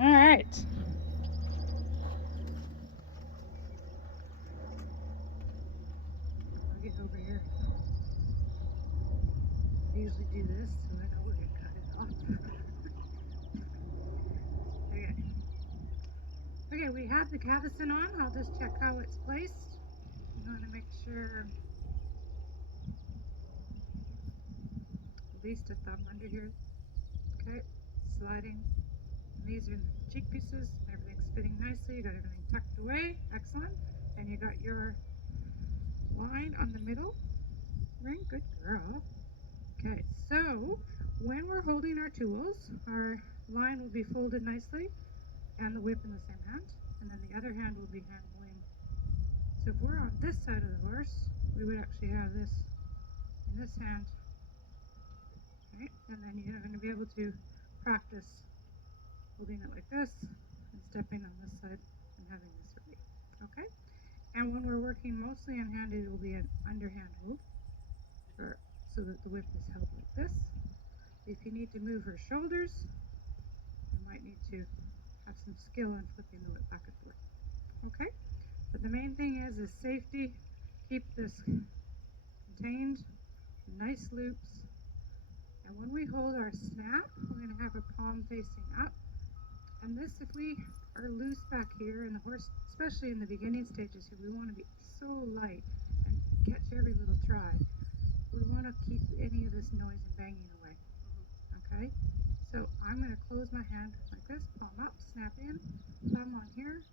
All right. I'll get over here. I usually do this so I don't get cut it off. Okay. Okay, we have the cavesson on. I'll just check how it's placed. You want to make sure at least a thumb under here. Okay, sliding. And these are the cheek pieces. Everything's fitting nicely. You got everything tucked away. Excellent. And you got your line on the middle ring. Good girl. Okay, so when we're holding our tools, our line will be folded nicely and the whip in the same hand, and then the other hand will be handling. So if we're on this side of the horse, we would actually have this in this hand, right? And then you're going to be able to practice holding it like this and stepping on this side and having this ready. Okay? And when we're working mostly on-handed, it will be an underhand hold so that the whip is held like this. If you need to move her shoulders, you might need to have some skill in flipping the whip back and forth. Okay? But the main thing is safety. Keep this contained, nice loops. And when we hold our snap, we're going to have a palm facing up. And this, if we are loose back here, and the horse, especially in the beginning stages here, we want to be so light and catch every little try. We want to keep any of this noise and banging away. Okay? So I'm going to close my hand like this, palm up, snap in, thumb on here,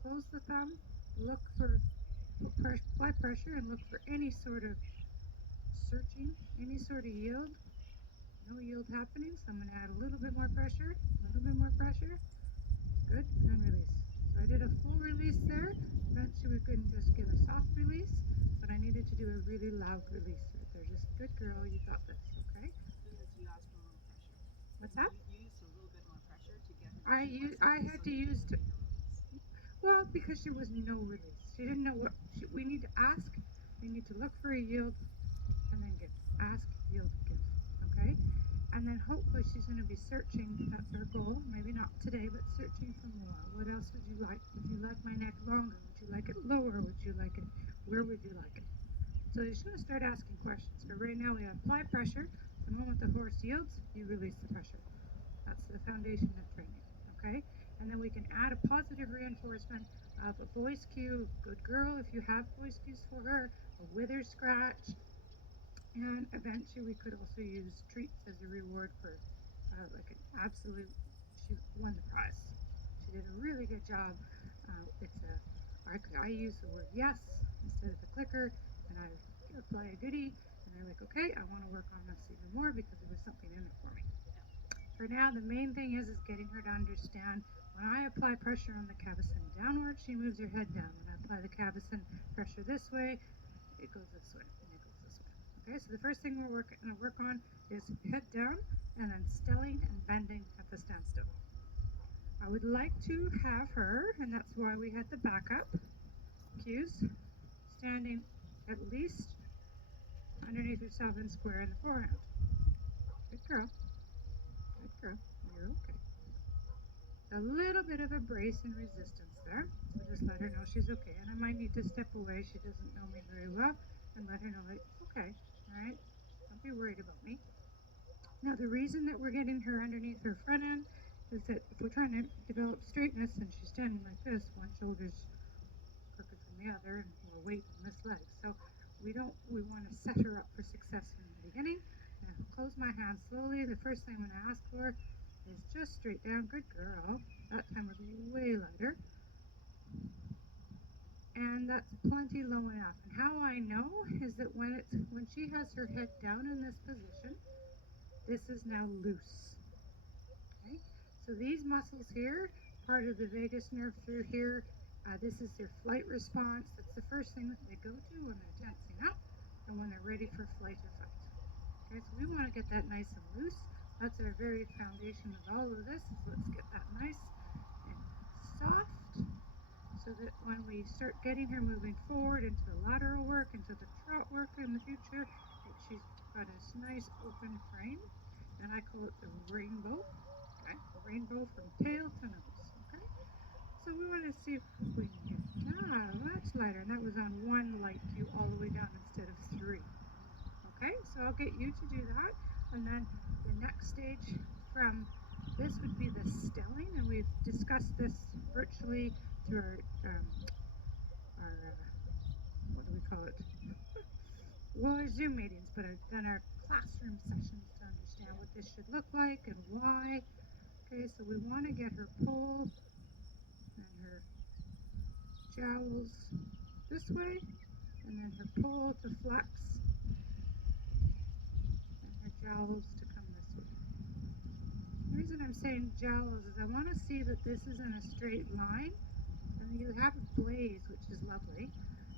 close the thumb, look for, apply pressure and look for any sort of searching, any sort of yield. No yield happening, so I'm going to add a little bit more pressure, good, and then release. So I did a full release there. Eventually we couldn't just give a soft release, but I needed to do a really loud release right there. Just good girl, you got this, okay? Because you asked for more pressure. What's that? You used a little bit more pressure to get her. I had to use, well, because there was no release. She didn't know what, we need to ask, we need to look for a yield, and then give. Ask, yield, give, okay? And then hopefully she's going to be searching, that's our goal, maybe not today, but searching for more. What else would you like? Would you like my neck longer? Would you like it lower? Would you like it, where would you like it? So you're just going to start asking questions. So right now we apply pressure. The moment the horse yields, you release the pressure. That's the foundation of training, okay? And then we can add a positive reinforcement of a voice cue, good girl, if you have voice cues for her, a wither scratch, and eventually we could also use treats as a reward for like an absolute, she won the prize. She did a really good job. I use the word yes instead of the clicker, and I apply a goodie, and they're like, okay, I want to work on this even more because there was something in it for me. For now, the main thing is getting her to understand when I apply pressure on the cavesson downward, she moves her head down. When I apply the cavesson pressure this way, it goes this way, and it goes this way. Okay, so the first thing we're going to work on is head down and then stelling and bending at the standstill. I would like to have her, and that's why we had the backup cues, standing at least underneath herself and square in the forehand. Good girl. Good girl. You're okay. A little bit of a brace and resistance there, so just let her know she's okay. And I might need to step away, she doesn't know me very well, and let her know that it's okay, all right? Don't be worried about me. Now the reason that we're getting her underneath her front end is that if we're trying to develop straightness and she's standing like this, one shoulder's crooked from the other and more weight on this leg. So we want to set her up for success from the beginning. Now close my hand slowly. The first thing I'm going to ask for is just straight down. Good girl. That time was way lighter. And that's plenty low enough. And how I know is that when she has her head down in this position, this is now loose. Okay? So these muscles here, part of the vagus nerve through here, this is their flight response. That's the first thing that they go to when they're tensing up and when they're ready for flight or fight. Okay, so we want to get that nice and loose. That's our very foundation of all of this. So let's get that nice and soft so that when we start getting her moving forward into the lateral work, into the trot work in the future, she's got a nice open frame, and I call it the rainbow. Okay, the rainbow from tail to nose. Okay, so we want to see if we can get much lighter, and that was on one light cue all the way down instead of three. Okay, so I'll get you to do that, and then the next stage from this would be the stelling, and we've discussed this virtually through our what do we call it? Well, our Zoom meetings, but I've done our classroom sessions to understand what this should look like and why. Okay, so we want to get her pole and her jowls this way, and then her pole to flex, and her jowls to come this way. The reason I'm saying jowls is I want to see that this is in a straight line, and you have a blaze, which is lovely.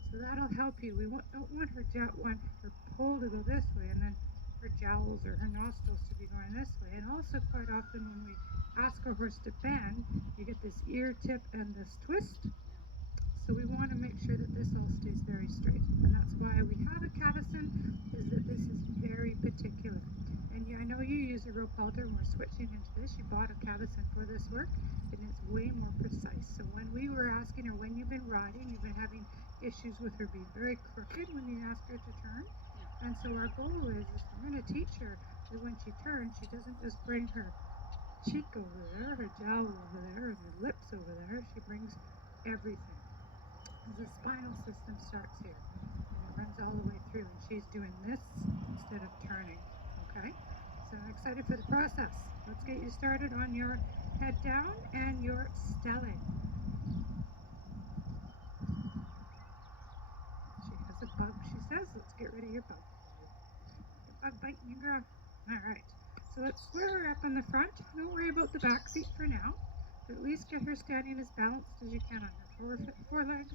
So that'll help you. We don't want her pole to go this way, and then her jowls or her nostrils to be going this way. And also, quite often when we ask a horse to bend, you get this ear tip and this twist. So we want to make sure that this all stays very straight. And that's why we have a cavesson, is that this is very particular. And I know you use a rope halter and we're switching into this. You bought a cavesson for this work, and it's way more precise. So when we were asking her, when you've been riding, you've been having issues with her being very crooked when you ask her to turn. And so our goal is we're going to teach her that when she turns, she doesn't just bring her cheek over there, her jowl over there, and her lips over there. She brings everything. The spinal system starts here, and it runs all the way through, and she's doing this instead of turning. Okay, so I'm excited for the process. Let's get you started on your head down and your stelling. She has a bug, she says. Let's get rid of your bug. The bug biting you, girl. All right, so let's square her up in the front. Don't worry about the back feet for now, but at least get her standing as balanced as you can on her four legs.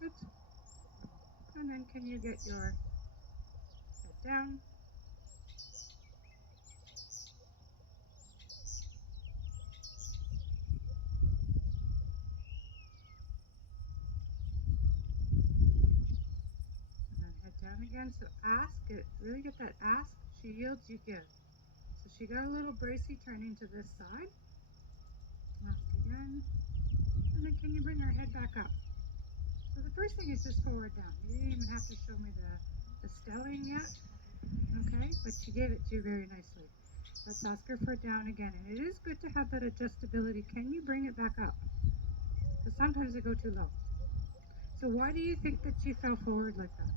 Good. And then can you get your head down? And then head down again. So ask it. Really get that ask. She yields, you give. So she got a little bracy turning to this side. Ask again. And then can you bring her head back up? So the first thing is just forward down. You didn't even have to show me the stelling yet. Okay, but she gave it to you very nicely. Let's ask her for down again. And it is good to have that adjustability. Can you bring it back up? Because sometimes they go too low. So why do you think that she fell forward like that?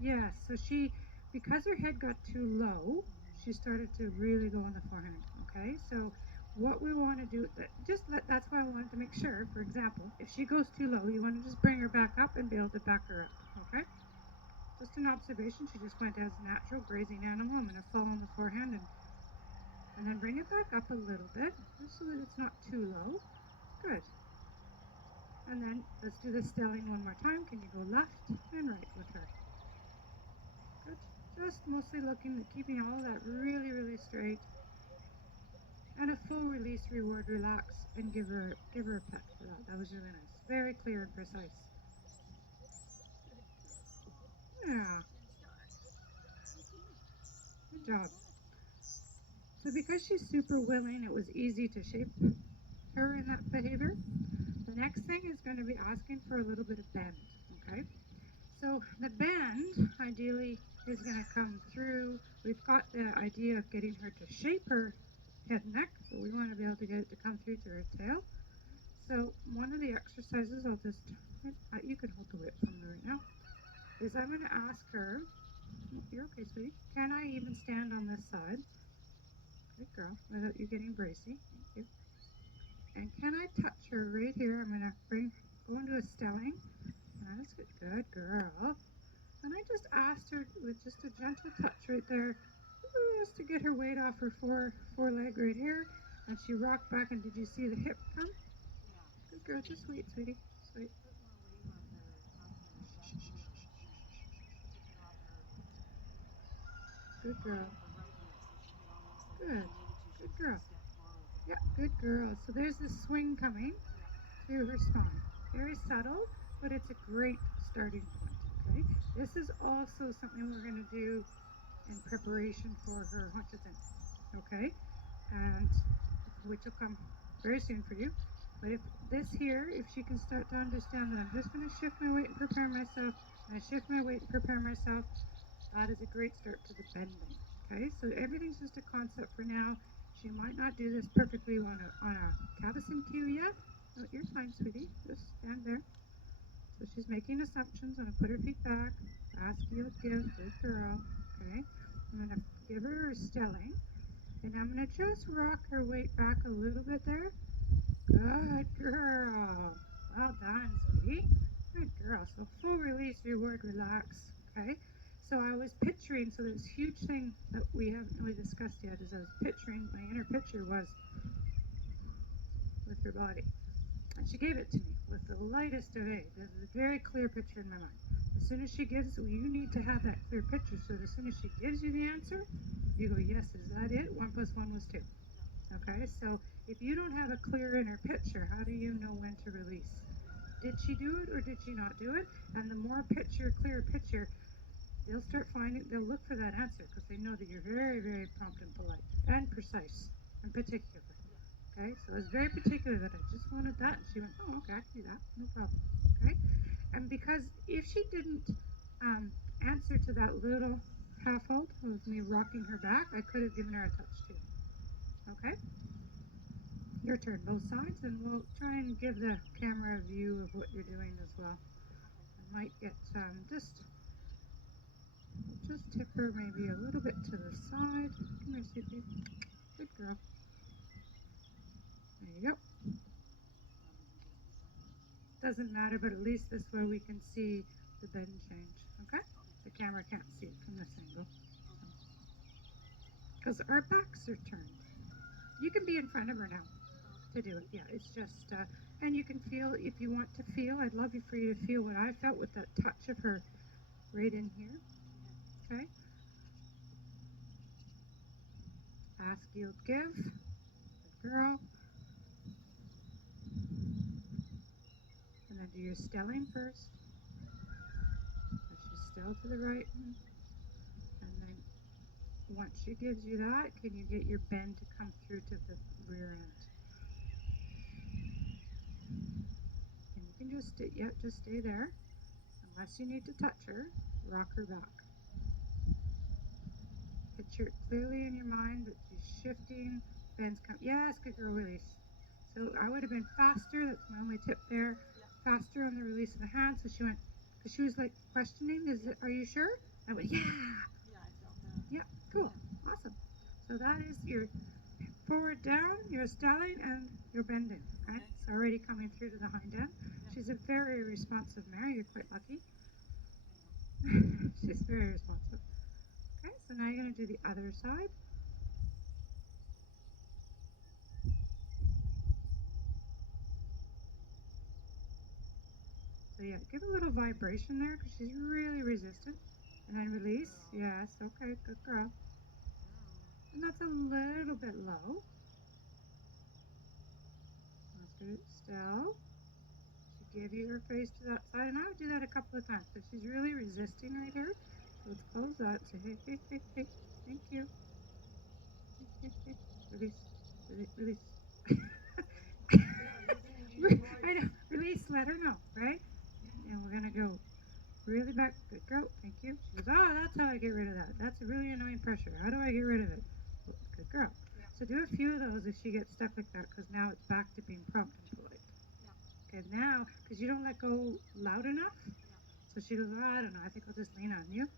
Yes, so because her head got too low, she started to really go on the forehand. Okay, so what we want to do, that's why I wanted to make sure, for example, if she goes too low, you want to just bring her back up and be able to back her up. Okay, just an observation. She just went as a natural grazing animal. I'm going to fall on the forehand and then bring it back up a little bit, just so that it's not too low. Good. And then let's do the stelling one more time. Can you go left and right with her? Good. Just mostly looking at keeping all that really, really straight. And a full release, reward, relax, and give her a pet for that. That was really nice. Very clear and precise. Yeah. Good job. So because she's super willing, it was easy to shape her in that behavior. The next thing is going to be asking for a little bit of bend. Okay. So the bend, ideally, is going to come through. We've got the idea of getting her to shape her head and neck, but we want to be able to get it to come through to her tail. So one of the exercises, you can hold the whip from me right now, is I'm going to ask her, you're okay, sweetie, can I even stand on this side? Good girl, without you getting bracy. Thank you. And can I touch her right here? I'm going to go into a stelling. That's good. Good girl. And I just asked her with just a gentle touch right there, just to get her weight off her foreleg right here. And she rocked back, and did you see the hip come? Yeah. Good girl. Just wait, sweetie. Just wait. Good girl. Good. Good girl. Yeah, good girl. So there's the swing coming through her spine. Very subtle, but it's a great starting point. Okay. This is also something we're going to do in preparation for her Huntington. Okay. And which will come very soon for you. But if this here, if she can start to understand that I'm just going to shift my weight and prepare myself, and I shift my weight and prepare myself, that is a great start to the bending. Okay, so everything's just a concept for now. She might not do this perfectly on a Cavison cue yet. No, you're fine, sweetie. Just stand there. So she's making assumptions. I'm going to put her feet back. Ask, yield, give. Good girl. Okay. I'm going to give her her stelling. And I'm going to just rock her weight back a little bit there. Good girl. Well done, sweetie. Good girl. So full release, reward, relax. Okay. So I was picturing, so this huge thing that we haven't really discussed yet is I was picturing, my inner picture was with her body. And she gave it to me with the lightest of A. There's a very clear picture in my mind. As soon as she gives, you need to have that clear picture, so as soon as she gives you the answer, you go, yes, is that it? 1 plus 1 was 2. Okay, so if you don't have a clear inner picture, how do you know when to release? Did she do it or did she not do it? And the more clear picture, they'll start finding, they'll look for that answer because they know that you're very, very prompt and polite and precise and particular. Okay, so I was very particular that I just wanted that, and she went, oh, okay, I can do that, no problem. Okay, and because if she didn't answer to that little half hold with me rocking her back, I could have given her a touch too. Okay, your turn, both sides, and we'll try and give the camera a view of what you're doing as well. I might get just tip her maybe a little bit to the side. Come here, sweetie. Good girl. There you go. Doesn't matter, but at least this way we can see the bend change, okay? The camera can't see it from this angle. Because our backs are turned. You can be in front of her now to do it. Yeah, it's just, and you can feel, if you want to feel, I'd love for you to feel what I felt with that touch of her right in here, okay? Ask, yield, give. Good girl. And then do your stelling first. She's still to the right. And then once she gives you that, can you get your bend to come through to the rear end? And you can just stay there. Unless you need to touch her, rock her back. Picture it clearly in your mind that she's shifting, bends come. Yes, good girl, release. So I would have been faster, that's my only tip there. Faster on the release of the hand. So she went, because she was like questioning, are you sure? I went, yeah. Yeah, I felt that. Yeah, cool, awesome. So that is your forward down, your stelling, and your bending. Okay, it's already coming through to the hind end. She's a very responsive mare. You're quite lucky. She's very responsive. Okay, so now you're going to do the other side. So yeah, give a little vibration there because she's really resistant. And then release. Yes, okay, good girl. And that's a little bit low. Let's do it still. She gave you her face to that side, and I would do that a couple of times because she's really resisting right here. So let's close that. Say, hey, hey, hey, hey, thank you. Hey, hey, hey. Release, release. I know, release, let her know, right? And we're gonna go really back. Good girl, thank you. She goes, oh, that's how I get rid of that. That's a really annoying pressure. How do I get rid of it? Good girl. So do a few of those if she gets stuck like that, because now it's back to being prompt and polite. Okay, now, because you don't let go loud enough, so she goes, oh, I don't know, I think I'll just lean on you.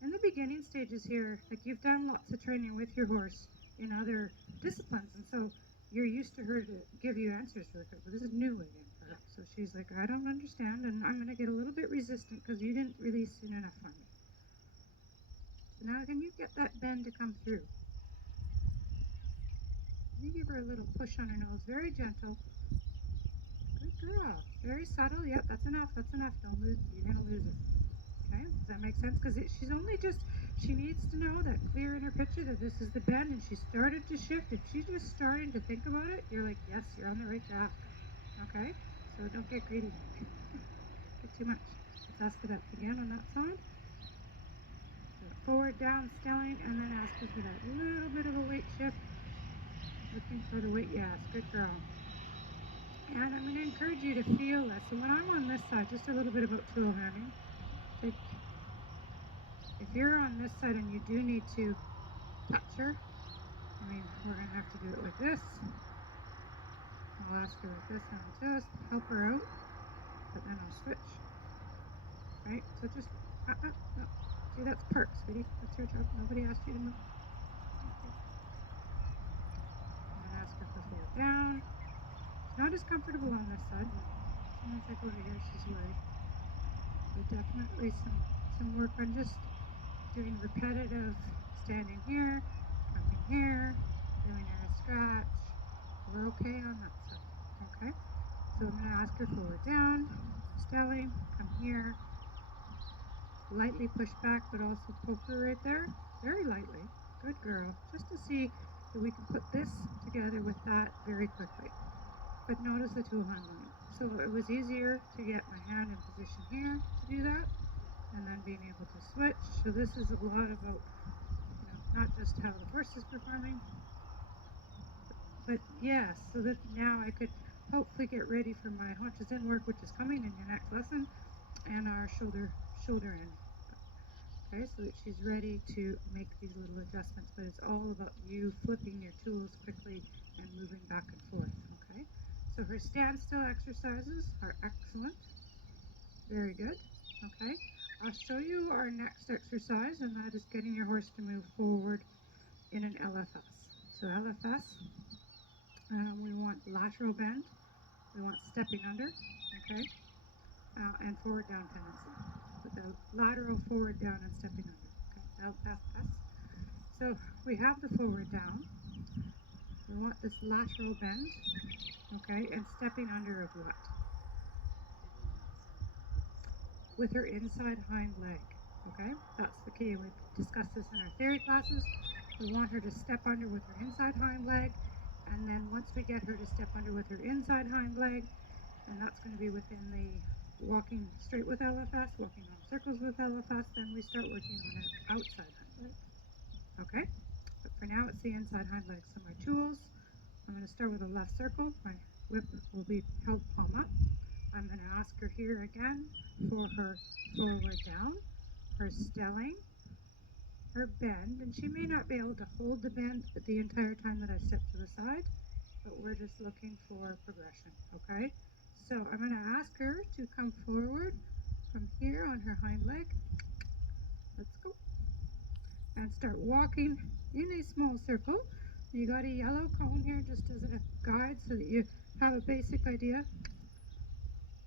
In the beginning stages here, like you've done lots of training with your horse in other disciplines, and so you're used to her to give you answers really quick, but this is new again for her. So she's like, I don't understand, and I'm going to get a little bit resistant because you didn't release soon enough for me. So now can you get that bend to come through? You give her a little push on her nose, very gentle. Good girl. Very subtle. Yep, that's enough. That's enough. Don't lose. You're going to lose it. Okay? Does that make sense? Because she's only just, she needs to know that clear in her picture that this is the bend and she started to shift. If she's just starting to think about it, you're like, yes, you're on the right track. Okay? So don't get greedy. Get too much. Let's ask for that again on that side. Forward, down, stelling, and then ask her for that little bit of a weight shift. Looking for the weight, yes, good girl. And I'm going to encourage you to feel this. So when I'm on this side, just a little bit about tool handing. If you're on this side and you do need to touch her, I mean, we're going to have to do it like this. I'll ask her like this and I'll just help her out, but then I'll switch. Right? So just, no. See, that's perk, sweetie. That's your job. Nobody asked you to move. And ask her for forward down. She's not as comfortable on this side. As soon as I go to here, she's worried. But definitely some work on just doing repetitive standing here, coming here, doing her a stretch. We're okay on that side. Okay? So I'm going to ask her forward down, stelling, come here. Lightly push back, but also poke her right there. Very lightly. Good girl. Just to see that we can put this together with that very quickly. But notice the tool handling. So it was easier to get my hand in position here to do that, and then being able to switch. So this is a lot about, not just how the horse is performing, but yes, so that now I could hopefully get ready for my haunches in work, which is coming in your next lesson, and our shoulder in. Okay, so that she's ready to make these little adjustments, but it's all about you flipping your tools quickly and moving back and forth. Okay, so her standstill exercises are excellent. Very good. Okay, I'll show you our next exercise, and that is getting your horse to move forward in an LFS. So LFS, we want lateral bend, we want stepping under, okay, and forward down tendency. With the lateral forward down and stepping under, okay, LFS. So we have the forward down, we want this lateral bend, okay, and stepping under of what? With her inside hind leg, okay? That's the key. We discussed this in our theory classes. We want her to step under with her inside hind leg, and then once we get her to step under with her inside hind leg, and that's going to be within the walking straight with LFS, walking on circles with LFS, then we start working on her outside hind leg, okay? But for now, it's the inside hind leg. So my tools, I'm going to start with a left circle. My whip will be held palm up. I'm going to ask her here again for her forward down, her stelling, her bend, and she may not be able to hold the bend the entire time that I step to the side, but we're just looking for progression, okay? So I'm going to ask her to come forward from here on her hind leg. Let's go. And start walking in a small circle. You got a yellow cone here just as a guide so that you have a basic idea.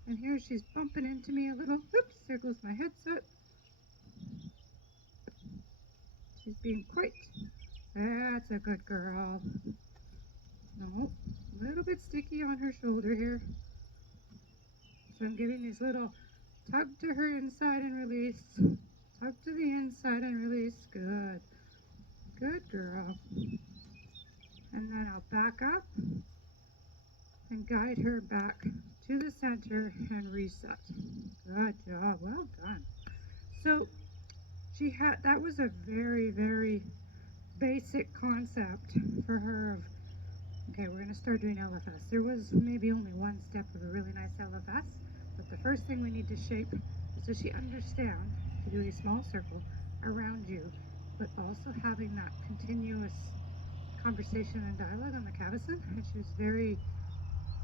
And here she's bumping into me a little. Oops, there goes my headset. She's being quite. That's a good girl. No, a little bit sticky on her shoulder here. So I'm giving these little tug to her inside and release. Tug to the inside and release. Good. Good girl. And then I'll back up and guide her back to the center and reset. Good job. Well done. So that was a very, very basic concept for her of, okay, we're going to start doing LFS. There was maybe only one step of a really nice LFS, but the first thing we need to shape is does she understand to do a small circle around you, but also having that continuous conversation and dialogue on the cavesson, and she was very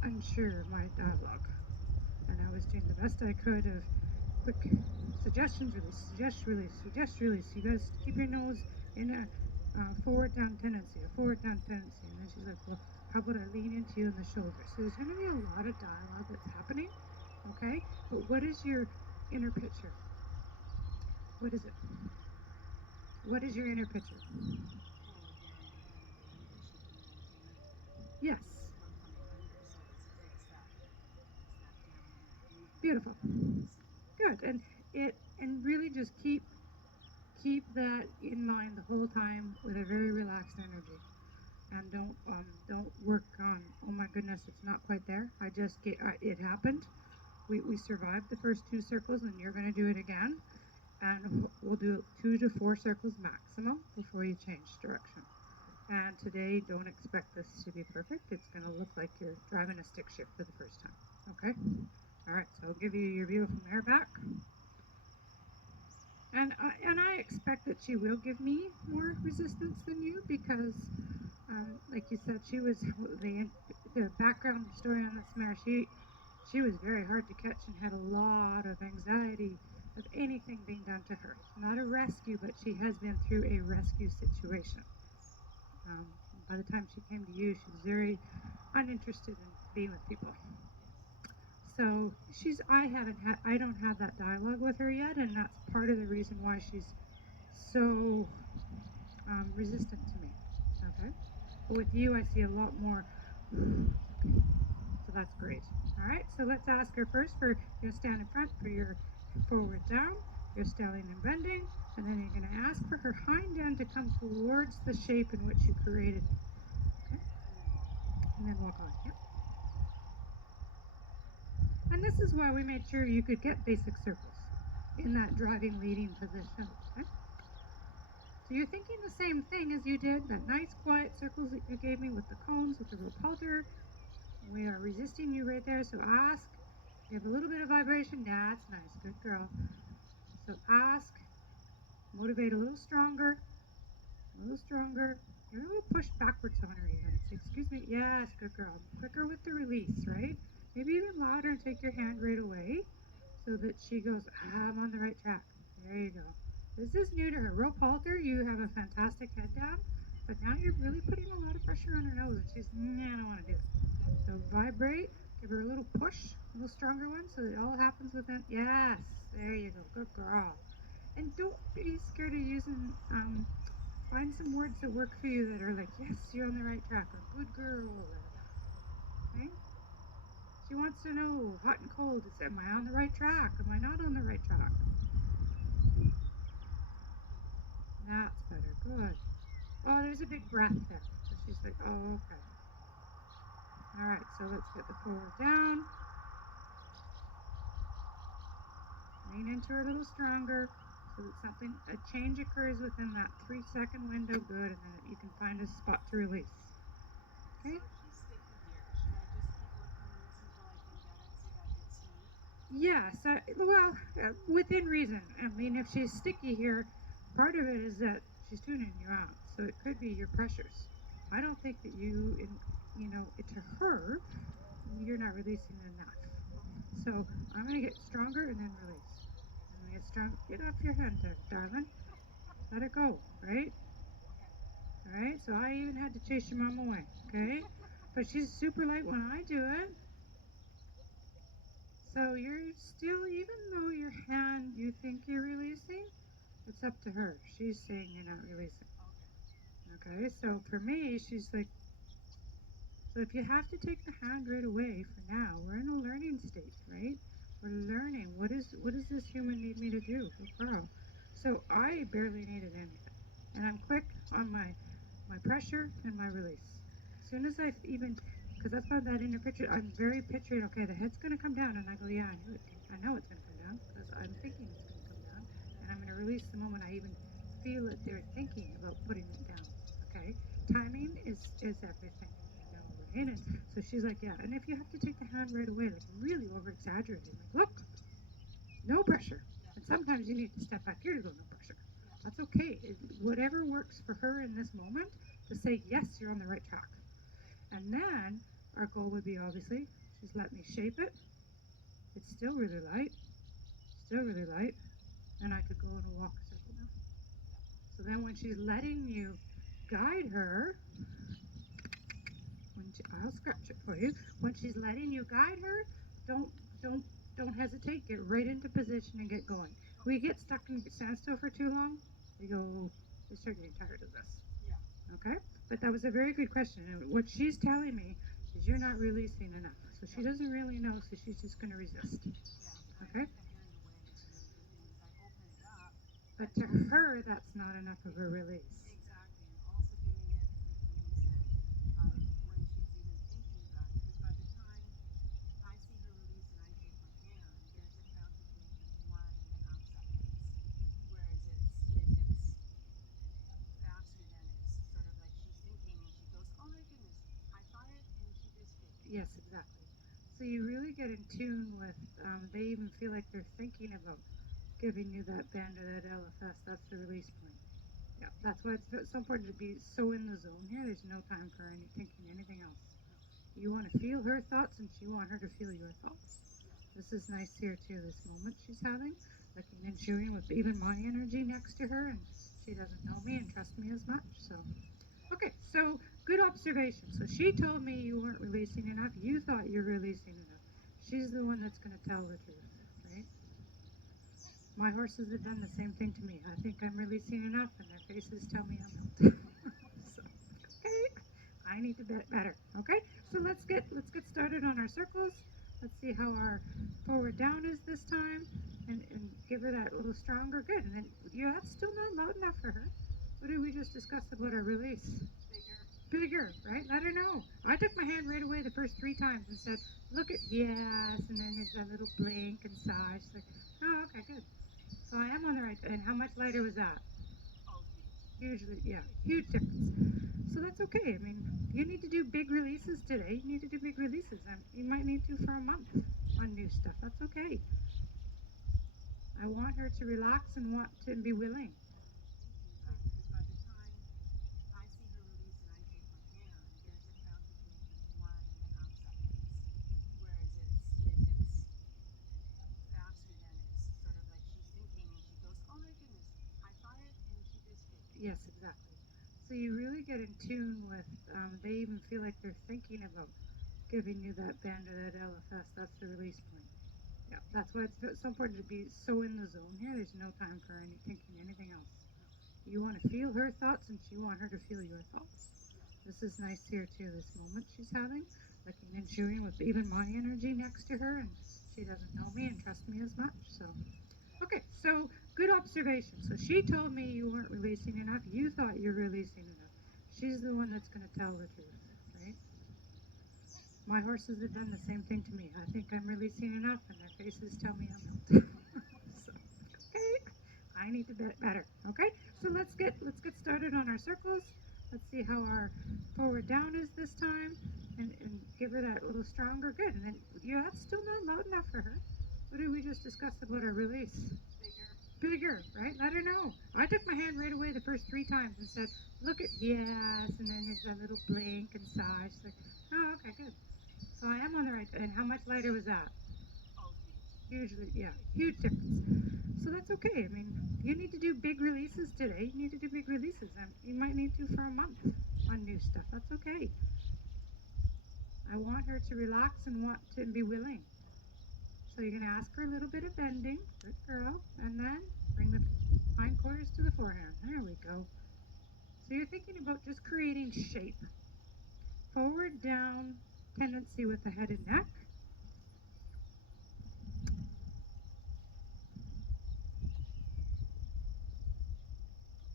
unsure of my dialogue. And I was doing the best I could of quick suggestions, release, suggest, release, suggest, release. You guys keep your nose in a forward down tendency, a forward down tendency. And then she's like, well, how about I lean into you in the shoulder? So there's going to be a lot of dialogue that's happening, okay? But what is your inner picture? What is it? What is your inner picture? Yes. Beautiful. Good. And really just keep that in mind the whole time with a very relaxed energy. And don't work on, oh my goodness, it's not quite there. It happened. we survived the first 2 circles, and you're going to do it again. And we'll do 2 to 4 circles maximum before you change direction. And today, don't expect this to be perfect. It's going to look like you're driving a stick shift for the first time. Okay? All right, so I'll give you your beautiful mare back. And I expect that she will give me more resistance than you because, like you said, she was the background story on this mare. She was very hard to catch and had a lot of anxiety of anything being done to her. Not a rescue, but she has been through a rescue situation. By the time she came to you, she was very uninterested in being with people. So I don't have that dialogue with her yet, and that's part of the reason why she's so resistant to me. Okay, but with you, I see a lot more. So that's great. All right, so let's ask her first for you stand in front for your forward down, your stelling and bending, and then you're going to ask for her hind end to come towards the shape in which you created. Okay, and then walk on. Yep. And this is why we made sure you could get basic circles in that driving leading position. Okay? So you're thinking the same thing as you did, that nice quiet circles that you gave me with the cones, with the rope halter. We are resisting you right there, so ask. You have a little bit of vibration. That's nice, good girl. So ask, motivate a little stronger, you're a little pushed backwards on her even. Say, excuse me, yes, good girl. Quicker with the release, right? Maybe even louder and take your hand right away so that she goes, I'm on the right track. There you go. This is new to her. Rope halter, you have a fantastic head down, but now you're really putting a lot of pressure on her nose, and she's, I don't want to do it. So vibrate, give her a little push, a little stronger one, so it all happens within, yes, there you go, good girl. And don't be scared of using, find some words that work for you that are like, yes, you're on the right track, or good girl, or, okay? She wants to know, hot and cold, am I on the right track? Am I not on the right track? That's better, good. Oh, there's a big breath there. So she's like, oh, okay. All right, so let's get the forward down. Lean into her a little stronger so that a change occurs within that 3-second window, good, and then you can find a spot to release. Okay? Yes, within reason. I mean, if she's sticky here, part of it is that she's tuning you out. So it could be your pressures. I don't think that to her, you're not releasing enough. So I'm going to get stronger and then release. And get strong. Get off your hand there, darling. Let it go, right? All right, so I even had to chase your mom away, okay? But she's super light when I do it. So you're still, even though your hand, you think you're releasing, it's up to her. She's saying you're not releasing. Okay, so for me, she's like, so if you have to take the hand right away for now, we're in a learning state, right? We're learning, what does this human need me to do? Girl. So I barely needed anything. And I'm quick on my pressure and my release. As soon as I even, because that's not that inner picture, I'm very picturing, okay, the head's going to come down. And I go, yeah, I know it's going to come down because I'm thinking it's going to come down. And I'm going to release the moment I even feel that they're thinking about putting it down, okay? Timing is everything, right? And so she's like, yeah, and if you have to take the hand right away, like really over-exaggerating, like, look, no pressure. And sometimes you need to step back here to go, no pressure. That's okay. Whatever works for her in this moment to say, yes, you're on the right track. And then our goal would be, obviously, she's let me shape it. It's still really light. And I could go in a walk circle now. So then when she's letting you guide her, I'll scratch it for you. When she's letting you guide her, don't hesitate. Get right into position and get going. We get stuck in standstill for too long. We start getting tired of this. Yeah. Okay? But that was a very good question. And what she's telling me is you're not releasing enough. So she doesn't really know, so she's just going to resist. Okay? But to her, that's not enough of a release. Yes, exactly. So you really get in tune with, they even feel like they're thinking about giving you that band or that LFS. That's the release point. Yeah, that's why it's so important to be so in the zone here. There's no time for any thinking anything else. You want to feel her thoughts and you want her to feel your thoughts. This is nice here too, this moment she's having, looking and chewing with even my energy next to her, and she doesn't know me and trust me as much. So, okay, so good observation. So she told me you weren't releasing enough. You thought you were releasing enough. She's the one that's going to tell the truth, right? My horses have done the same thing to me. I think I'm releasing enough, and their faces tell me I'm not. So, okay, I need to bet better. Okay, so let's get started on our circles. Let's see how our forward down is this time, and give her that little stronger. Good, and then yeah, that's still not loud enough for her. What did we just discuss about our release? Bigger, right? Let her know. I took my hand right away the first 3 times and said, look at, yes, and then there's that little blink and sigh. She's like, oh, okay, good. So I am on the right, and how much lighter was that? Hugely, yeah, huge difference. So that's okay. I mean, you need to do big releases today. You need to do big releases. You might need to for a month on new stuff. That's okay. I want her to relax and want to be willing. Yes, exactly. So you really get in tune with, they even feel like they're thinking about giving you that band or that LFS. That's the release point. Yeah, that's why it's so important to be so in the zone here. There's no time for any thinking anything else. You want to feel her thoughts and you want her to feel your thoughts. This is nice here too, this moment she's having, looking and chewing with even my energy next to her, and she doesn't know me and trust me as much. So, okay, so good observation. So she told me you weren't releasing enough. You thought you were releasing enough. She's the one that's going to tell the truth, right? My horses have done the same thing to me. I think I'm releasing enough, and their faces tell me I'm not. So, okay, I need to bet better. Okay, so let's get started on our circles. Let's see how our forward down is this time, and give her that little stronger. Good, and then yeah, that's still not loud enough for her. What did we just discuss about our release? Bigger, right? Let her know. I took my hand right away the first 3 times and said, look at, yes, and then there's that little blink and sigh. She's like, oh, okay, good. So I am on the right, and how much lighter was that? Hugely, yeah, huge difference. So that's okay. I mean, you need to do big releases today. You need to do big releases. You might need to for a month on new stuff. That's okay. I want her to relax and want to be willing. So you're going to ask for a little bit of bending. Good girl. And then bring the hindquarters to the forehand. There we go. So you're thinking about just creating shape. Forward, down, tendency with the head and neck.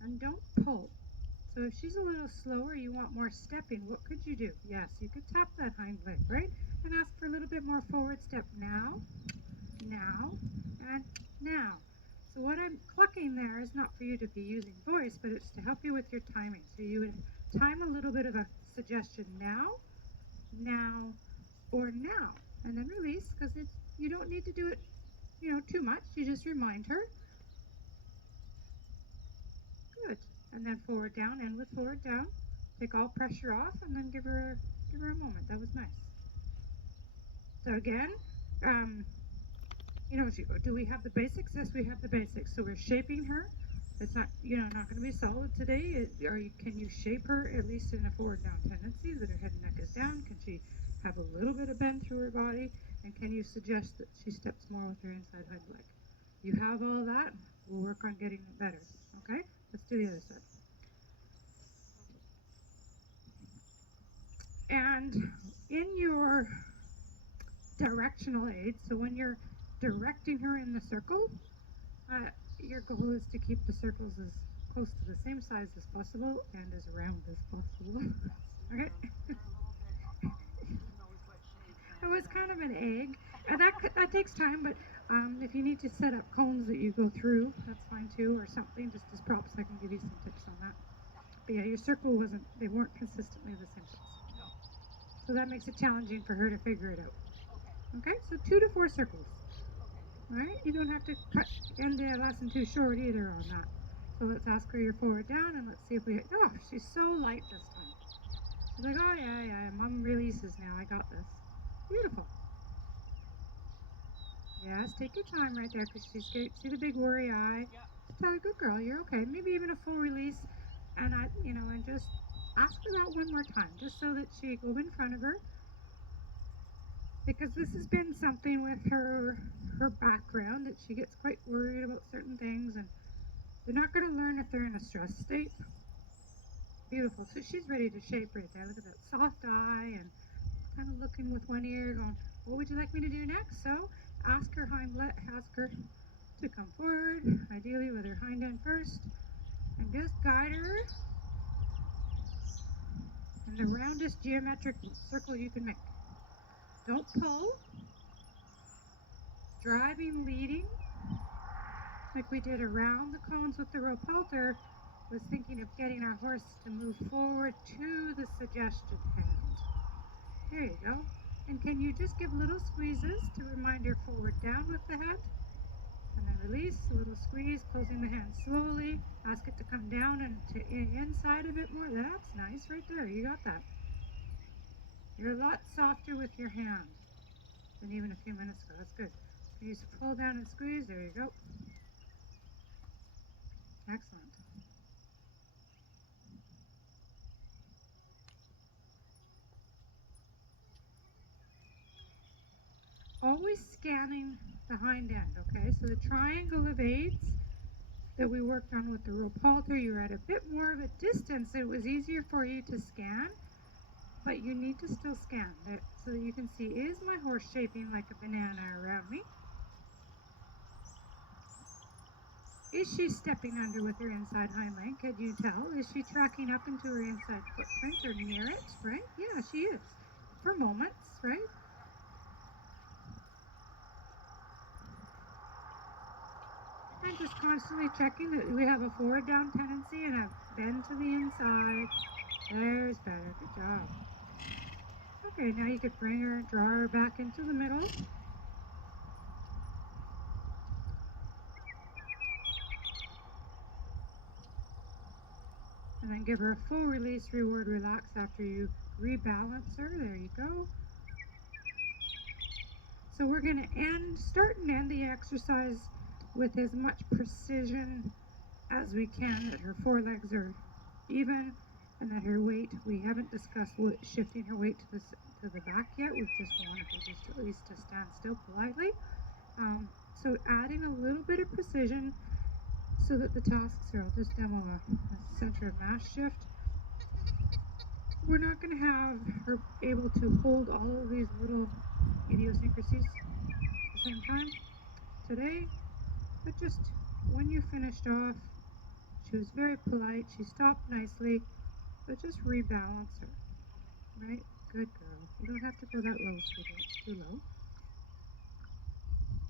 And don't pull. So if she's a little slower, you want more stepping, what could you do? Yes, you could tap that hind leg, right? And ask for a little bit more forward step now, now, and now. So what I'm clucking there is not for you to be using voice, but it's to help you with your timing. So you would time a little bit of a suggestion now, now, or now, and then release, because you don't need to do it, too much. You just remind her. Good. And then forward down, end with forward down. Take all pressure off, and then give her a moment. That was nice. So again, um, do we have the basics? Yes, we have the basics. So we're shaping her. It's not, not going to be solid today. Can you shape her at least in a forward down tendency that her head and neck is down? Can she have a little bit of bend through her body? And can you suggest that she steps more with her inside hind leg? You have all that. We'll work on getting it better. Okay? Let's do the other side. And in your directional aid, so when you're directing her in the circle, your goal is to keep the circles as close to the same size as possible and as round as possible. Okay? It was kind of an egg, and that takes time, but if you need to set up cones that you go through, that's fine too, or something, just as props, I can give you some tips on that. But yeah, your circle they weren't consistently the same size. So that makes it challenging for her to figure it out. Okay. Okay, so 2 to 4 circles. Okay. All right, you don't have to end the lesson too short either on that. So let's ask her your forward down and let's see if we, oh, she's so light this time. She's like, oh yeah, mom releases now, I got this. Beautiful. Yes, take your time right there because she's good. See the big worry eye? Yeah. Tell her, good girl, you're okay. Maybe even a full release, and and just ask her that one more time, just so that she go in front of her, because this has been something with her background that she gets quite worried about certain things, and they're not going to learn if they're in a stress state. Beautiful. So she's ready to shape right there. Look at that soft eye and kind of looking with one ear, going, "What would you like me to do next?" So ask her ask her to come forward, ideally with her hind end first, and just guide her in the roundest geometric circle you can make. Don't pull. Driving, leading, like we did around the cones with the rope halter, was thinking of getting our horse to move forward to the suggested hand. There you go. And can you just give little squeezes to remind her forward down with the head? And then release, a little squeeze, closing the hand slowly. Ask it to come down and to inside a bit more. That's nice right there. You got that. You're a lot softer with your hand than even a few minutes ago. That's good. You just pull down and squeeze. There you go. Excellent. Always scanning the hind end, okay? So the triangle of aids that we worked on with the rope halter, you were at a bit more of a distance. It was easier for you to scan, but you need to still scan it so that you can see, is my horse shaping like a banana around me? Is she stepping under with her inside hind leg? Can you tell? Is she tracking up into her inside footprint or near it, right? Yeah, she is. For moments, right? And just constantly checking that we have a forward down tendency and a bend to the inside. There's better. Good job. Okay, now you could bring her, draw her back into the middle. And then give her a full release, reward, relax after you rebalance her. There you go. So we're going to start and end the exercise with as much precision as we can, that her forelegs are even and that her weight, we haven't discussed shifting her weight to the back yet. We've just wanted her just at least to stand still politely. So adding a little bit of precision so that the tasks are, I'll just demo a center of mass shift. We're not going to have her able to hold all of these little idiosyncrasies at the same time today, but just when you finished off, she was very polite, she stopped nicely, but just rebalance her, right? Good girl. You don't have to go that low, sweetie, it's too low.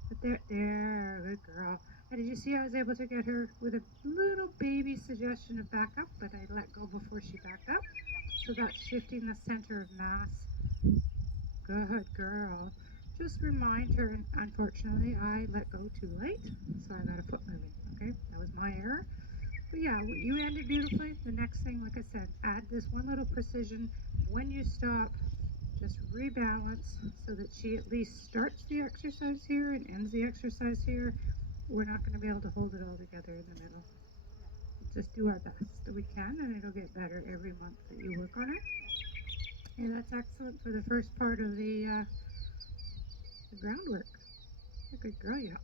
But there, good girl. And did you see I was able to get her with a little baby suggestion of back up, but I let go before she backed up? So that's shifting the center of mass. Good girl. Just remind her, unfortunately, I let go too late, so I got a foot moving, okay? That was my error. But yeah, you ended beautifully. The next thing, like I said, add this one little precision. When you stop, just rebalance so that she at least starts the exercise here and ends the exercise here. We're not going to be able to hold it all together in the middle. Just do our best that we can, and it'll get better every month that you work on it. And that's excellent for the first part of the groundwork. A good girl, yeah.